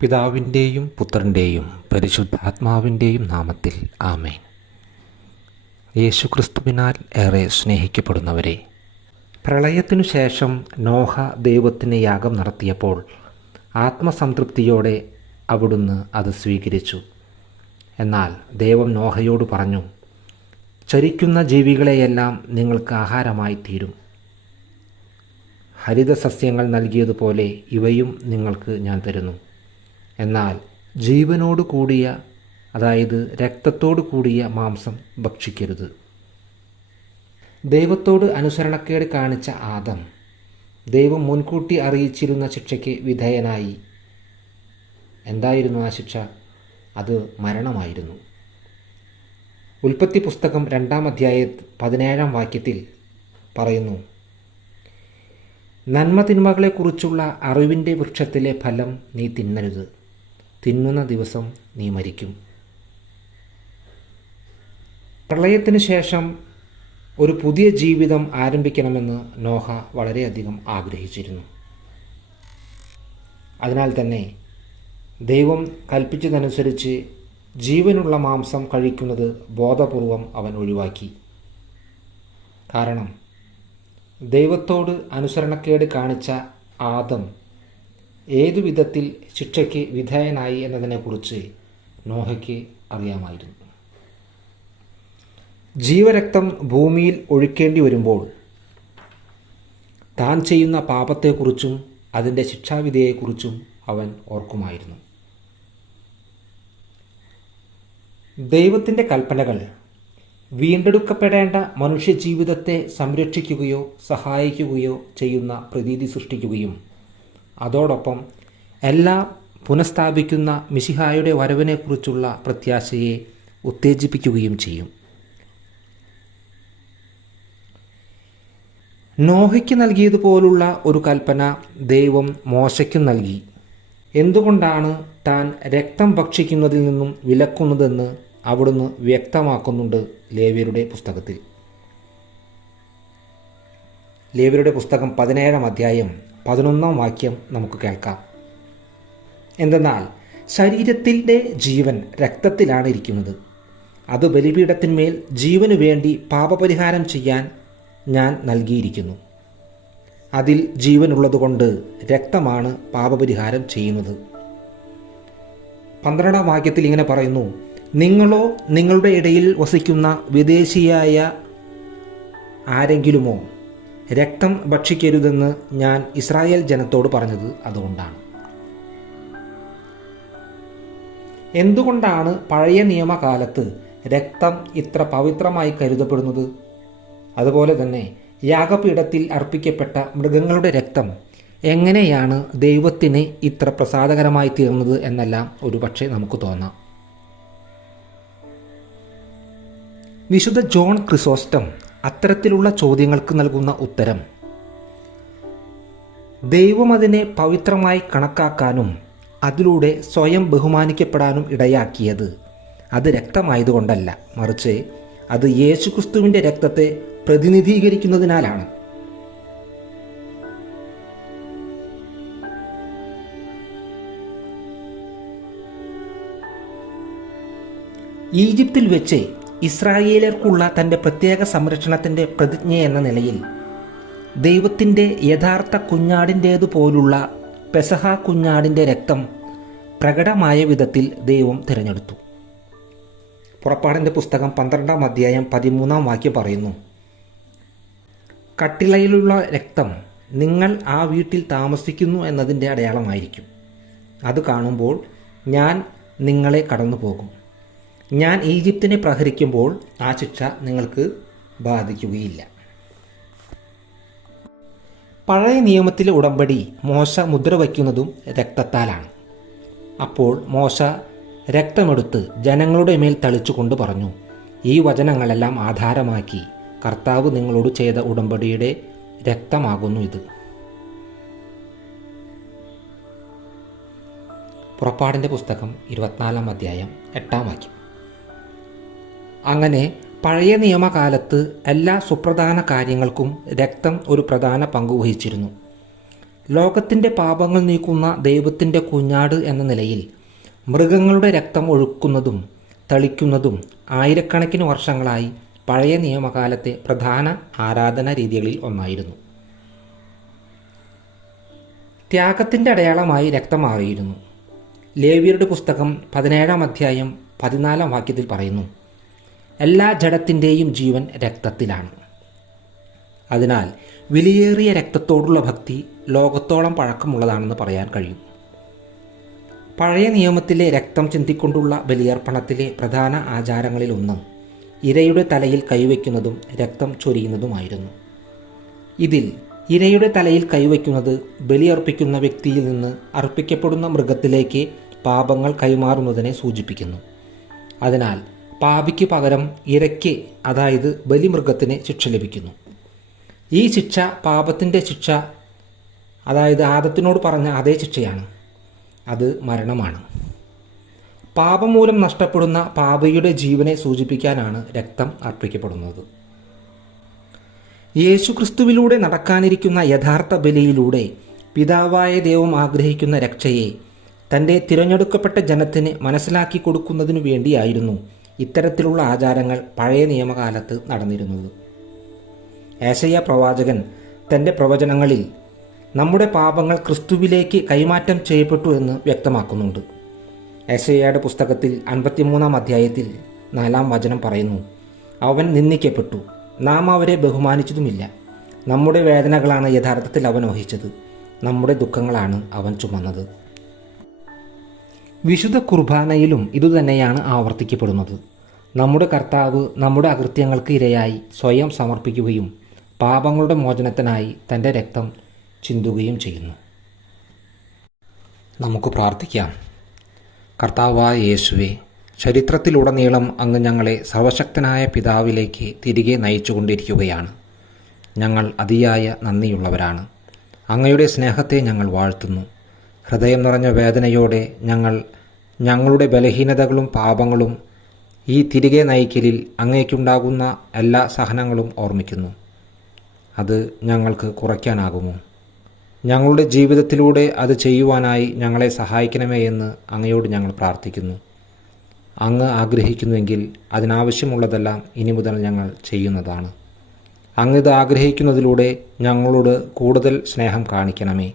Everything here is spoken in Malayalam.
പിതാവിൻ്റെയും പുത്രൻ്റെയും പരിശുദ്ധാത്മാവിൻ്റെയും നാമത്തിൽ ആമേൻ. യേശുക്രിസ്തുവിനാൽ ഏറെ സ്നേഹിക്കപ്പെടുന്നവരെ, പ്രളയത്തിനു ശേഷം നോഹ ദൈവത്തിന് യാഗം നടത്തിയപ്പോൾ ആത്മസംതൃപ്തിയോടെ അവിടുന്ന് അത് സ്വീകരിച്ചു. എന്നാൽ ദൈവം നോഹയോട് പറഞ്ഞു, ചരിക്കുന്ന ജീവികളെയെല്ലാം നിങ്ങൾക്ക് ആഹാരമായി തീരും. ഹരിതസസ്യങ്ങൾ നൽകിയതുപോലെ ഇവയും നിങ്ങൾക്ക് ഞാൻ തരുന്നു. എന്നാൽ ജീവനോട് കൂടിയ, അതായത് രക്തത്തോടു കൂടിയ മാംസം ഭക്ഷിക്കരുത്. ദൈവത്തോട് അനുസരണക്കേട് കാണിച്ച ആദം ദൈവം മുൻകൂട്ടി അറിയിച്ചിരുന്ന ശിക്ഷയ്ക്ക് വിധേയനായി. എന്തായിരുന്നു ആ ശിക്ഷ? അത് മരണമായിരുന്നു. ഉൽപ്പത്തി പുസ്തകം 2-ാം അധ്യായം 17-ാം വാക്യത്തിൽ പറയുന്നു, നന്മതിന്മകളെക്കുറിച്ചുള്ള അറിവിൻ്റെ വൃക്ഷത്തിലെ ഫലം നീ തിന്നരുത്, തിന്നുന്ന ദിവസം നീ മരിക്കും. പ്രളയത്തിന് ശേഷം ഒരു പുതിയ ജീവിതം ആരംഭിക്കണമെന്ന് നോഹ വളരെയധികം ആഗ്രഹിച്ചിരുന്നു. അതിനാൽ തന്നെ ദൈവം കൽപ്പിച്ചതനുസരിച്ച് ജീവനുള്ള മാംസം കഴിക്കുന്നത് ബോധപൂർവം അവൻ ഒഴിവാക്കി. കാരണം ദൈവത്തോട് അനുസരണക്കേട് കാണിച്ച ആദം ഏതു വിധത്തിൽ ശിക്ഷയ്ക്ക് വിധേയനായി എന്നതിനെക്കുറിച്ച് നോഹയ്ക്ക് അറിയാമായിരുന്നു. ജീവരക്തം ഭൂമിയിൽ ഒഴുക്കേണ്ടി വരുമ്പോൾ താൻ ചെയ്യുന്ന പാപത്തെക്കുറിച്ചും അതിൻ്റെ ശിക്ഷാവിധിയെക്കുറിച്ചും അവൻ ഓർക്കുമായിരുന്നു. ദൈവത്തിൻ്റെ കൽപ്പനകൾ വീണ്ടെടുക്കപ്പെടേണ്ട മനുഷ്യജീവിതത്തെ സംരക്ഷിക്കുകയോ സഹായിക്കുകയോ ചെയ്യുന്ന പ്രതീതി സൃഷ്ടിക്കുകയും അതോടൊപ്പം എല്ലാം പുനഃസ്ഥാപിക്കുന്ന മിശിഹായുടെ വരവിനെക്കുറിച്ചുള്ള പ്രത്യാശയെ ഉത്തേജിപ്പിക്കുകയും ചെയ്യും. നോഹയ്ക്ക് നൽകിയതുപോലുള്ള ഒരു കൽപ്പന ദൈവം മോശയ്ക്കും നൽകി. എന്തുകൊണ്ടാണ് താൻ രക്തം ഭക്ഷിക്കുന്നതിൽ നിന്നും വിലക്കുന്നതെന്ന് അവിടുന്ന് വ്യക്തമാക്കുന്നുണ്ട് ലേവ്യരുടെ പുസ്തകത്തിൽ. ലേവ്യരുടെ പുസ്തകം 17-ാം അധ്യായം 11-ാം വാക്യം നമുക്ക് കേൾക്കാം. എന്തെന്നാൽ ശരീരത്തിൻ്റെ ജീവൻ രക്തത്തിലാണ് ഇരിക്കുന്നത്. അത് ബലിപീഠത്തിന്മേൽ ജീവനു വേണ്ടി പാപപരിഹാരം ചെയ്യാൻ ഞാൻ നൽകിയിരിക്കുന്നു. അതിൽ ജീവനുള്ളതുകൊണ്ട് രക്തമാണ് പാപപരിഹാരം ചെയ്യുന്നത്. 12-ാം വാക്യത്തിൽ ഇങ്ങനെ പറയുന്നു, നിങ്ങളോ നിങ്ങളുടെ ഇടയിൽ വസിക്കുന്ന വിദേശിയായ ആരെങ്കിലുമോ രക്തം ഭക്ഷിക്കരുതെന്ന് ഞാൻ ഇസ്രായേൽ ജനത്തോട് പറഞ്ഞത് അതുകൊണ്ടാണ്. എന്തുകൊണ്ടാണ് പഴയ നിയമകാലത്ത് രക്തം ഇത്ര പവിത്രമായി കരുതപ്പെടുന്നത്? അതുപോലെ തന്നെ യാഗപീഠത്തിൽ അർപ്പിക്കപ്പെട്ട മൃഗങ്ങളുടെ രക്തം എങ്ങനെയാണ് ദൈവത്തിന് ഇത്ര പ്രസാദകരമായി തീർന്നത് എന്നെല്ലാം ഒരുപക്ഷെ നമുക്ക് തോന്നാം. വിശുദ്ധ ജോൺ ക്രിസോസ്റ്റം അത്തരത്തിലുള്ള ചോദ്യങ്ങൾക്ക് നൽകുന്ന ഉത്തരം, ദൈവം അതിനെ പവിത്രമായി കണക്കാക്കാനും അതിലൂടെ സ്വയം ബഹുമാനിക്കപ്പെടാനും ഇടയാക്കിയത് അത് രക്തമായതുകൊണ്ടല്ല, മറിച്ച് അത് യേശുക്രിസ്തുവിൻ്റെ രക്തത്തെ പ്രതിനിധീകരിക്കുന്നതിനാലാണ്. ഈജിപ്തിൽ വെച്ച് ഇസ്രായേലർക്കുള്ള തൻ്റെ പ്രത്യേക സംരക്ഷണത്തിൻ്റെ പ്രതിജ്ഞ എന്ന നിലയിൽ ദൈവത്തിൻ്റെ യഥാർത്ഥ കുഞ്ഞാടിൻ്റേതുപോലുള്ള പെസഹ കുഞ്ഞാടിൻ്റെ രക്തം പ്രകടമായ വിധത്തിൽ ദൈവം തിരഞ്ഞെടുത്തു. പുറപ്പാടിൻ്റെ പുസ്തകം 12-ാം അധ്യായം 13-ാം വാക്യം പറയുന്നു, കട്ടിളയിലുള്ള രക്തം നിങ്ങൾ ആ വീട്ടിൽ താമസിക്കുന്നു എന്നതിൻ്റെ അടയാളമായിരിക്കും. അത് കാണുമ്പോൾ ഞാൻ നിങ്ങളെ കടന്നു പോകും. ഞാൻ ഈജിപ്തിനെ പ്രഹരിക്കുമ്പോൾ ആ ശിക്ഷ നിങ്ങൾക്ക് ബാധിക്കുകയില്ല. പഴയ നിയമത്തിലെ ഉടമ്പടി മോശ മുദ്ര വയ്ക്കുന്നതും രക്തത്താലാണ്. അപ്പോൾ മോശ രക്തമെടുത്ത് ജനങ്ങളുടെ മേൽ തളിച്ചുകൊണ്ട് പറഞ്ഞു, ഈ വചനങ്ങളെല്ലാം ആധാരമാക്കി കർത്താവ് നിങ്ങളോട് ചെയ്ത ഉടമ്പടിയുടെ രക്തമാകുന്നു ഇത്. പുറപ്പാടിൻ്റെ പുസ്തകം 24-ാം അധ്യായം 8-ാം വാക്യം. അങ്ങനെ പഴയ നിയമകാലത്ത് എല്ലാ സുപ്രധാന കാര്യങ്ങൾക്കും രക്തം ഒരു പ്രധാന പങ്ക് വഹിച്ചിരുന്നു. ലോകത്തിൻ്റെ പാപങ്ങൾ നീക്കുന്ന ദൈവത്തിൻ്റെ കുഞ്ഞാട് എന്ന നിലയിൽ മൃഗങ്ങളുടെ രക്തം ഒഴുക്കുന്നതും തളിക്കുന്നതും ആയിരക്കണക്കിന് വർഷങ്ങളായി പഴയ നിയമകാലത്തെ പ്രധാന ആരാധനാ രീതികളിൽ ഒന്നായിരുന്നു. ത്യാഗത്തിൻ്റെ അടയാളമായി രക്തം മാറിയിരുന്നു. ലേവ്യരുടെ പുസ്തകം 17-ാം അധ്യായം 14-ാം വാക്യത്തിൽ പറയുന്നു, എല്ലാ ജഡത്തിൻ്റെയും ജീവൻ രക്തത്തിലാണ്. അതിനാൽ വിലയേറിയ രക്തത്തോടുള്ള ഭക്തി ലോകത്തോളം പഴക്കമുള്ളതാണെന്ന് പറയാൻ കഴിയും. പഴയ നിയമത്തിലെ രക്തം ചിന്തിക്കൊണ്ടുള്ള ബലിയർപ്പണത്തിലെ പ്രധാന ആചാരങ്ങളിലൊന്ന് ഇരയുടെ തലയിൽ കൈവയ്ക്കുന്നതും രക്തം ചൊരിയുന്നതുമായിരുന്നു. ഇതിൽ ഇരയുടെ തലയിൽ കൈവയ്ക്കുന്നത് ബലിയർപ്പിക്കുന്ന വ്യക്തിയിൽ നിന്ന് അർപ്പിക്കപ്പെടുന്ന മൃഗത്തിലേക്ക് പാപങ്ങൾ കൈമാറുന്നതിനെ സൂചിപ്പിക്കുന്നു. അതിനാൽ പാപിക്ക് പകരം ഇരയ്ക്ക്, അതായത് ബലിമൃഗത്തിന് ശിക്ഷ ലഭിക്കുന്നു. ഈ ശിക്ഷ പാപത്തിൻ്റെ ശിക്ഷ, അതായത് ആദത്തിനോട് പറഞ്ഞ അതേ ശിക്ഷയാണ്. അത് മരണമാണ്. പാപം മൂലം നഷ്ടപ്പെടുന്ന പാപിയുടെ ജീവനെ സൂചിപ്പിക്കാനാണ് രക്തം അർപ്പിക്കപ്പെടുന്നത്. യേശുക്രിസ്തുവിലൂടെ നടക്കാനിരിക്കുന്ന യഥാർത്ഥ ബലിയിലൂടെ പിതാവായ ദൈവം ആഗ്രഹിക്കുന്ന രക്ഷയെ തൻ്റെ തിരഞ്ഞെടുക്കപ്പെട്ട ജനത്തിന് മനസ്സിലാക്കി കൊടുക്കുന്നതിനു വേണ്ടിയായിരുന്നു ഇത്തരത്തിലുള്ള ആചാരങ്ങൾ പഴയ നിയമകാലത്ത് നടന്നിരുന്നത്. ഏശയ്യാ പ്രവാചകൻ തൻ്റെ പ്രവചനങ്ങളിൽ നമ്മുടെ പാപങ്ങൾ ക്രിസ്തുവിലേക്ക് കൈമാറ്റം ചെയ്യപ്പെട്ടു എന്ന് വ്യക്തമാക്കുന്നുണ്ട്. ഏശയ്യായുടെ പുസ്തകത്തിൽ 53-ാം അധ്യായത്തിൽ 4-ാം വചനം പറയുന്നു, അവൻ നിന്ദിക്കപ്പെട്ടു, നാം അവരെ ബഹുമാനിച്ചതുമില്ല. നമ്മുടെ വേദനകളാണ് യഥാർത്ഥത്തിൽ അവൻ വഹിച്ചത്, നമ്മുടെ ദുഃഖങ്ങളാണ് അവൻ ചുമന്നത്. വിശുദ്ധ കുർബാനയിലും ഇതുതന്നെയാണ് ആവർത്തിക്കപ്പെടുന്നത്. നമ്മുടെ കർത്താവ് നമ്മുടെ അകൃത്യങ്ങൾക്ക് ഇരയായി സ്വയം സമർപ്പിക്കുകയും പാപങ്ങളുടെ മോചനത്തിനായി തൻ്റെ രക്തം ചിന്തുകയും ചെയ്യുന്നു. നമുക്ക് പ്രാർത്ഥിക്കാം. കർത്താവായ യേശുവേ, ചരിത്രത്തിലുടനീളം അങ്ങ് ഞങ്ങളെ സർവശക്തനായ പിതാവിലേക്ക് തിരികെ നയിച്ചുകൊണ്ടിരിക്കുകയാണ്. ഞങ്ങൾ അതിയായ നന്ദിയുള്ളവരാണ്. അങ്ങയുടെ സ്നേഹത്തെ ഞങ്ങൾ വാഴ്ത്തുന്നു. ഹൃദയം നിറഞ്ഞ വേദനയോടെ ഞങ്ങൾ ഞങ്ങളുടെ ബലഹീനതകളും പാപങ്ങളും ഈ തിരികെ നയിക്കലിൽ അങ്ങേക്കുണ്ടാകുന്ന എല്ലാ സഹനങ്ങളും ഓർമ്മിക്കുന്നു. അത് ഞങ്ങൾക്ക് കുറയ്ക്കാനാകുമോ? ഞങ്ങളുടെ ജീവിതത്തിലൂടെ അത് ചെയ്യുവാനായി ഞങ്ങളെ സഹായിക്കണമേ എന്ന് അങ്ങയോട് ഞങ്ങൾ പ്രാർത്ഥിക്കുന്നു. അങ്ങ് ആഗ്രഹിക്കുന്നുവെങ്കിൽ അതിനാവശ്യമുള്ളതെല്ലാം ഇനി മുതൽ ഞങ്ങൾ ചെയ്യുന്നതാണ്. അങ്ങ് ഇത് ആഗ്രഹിക്കുന്നതിലൂടെ ഞങ്ങളോട് കൂടുതൽ സ്നേഹം കാണിക്കണമേ.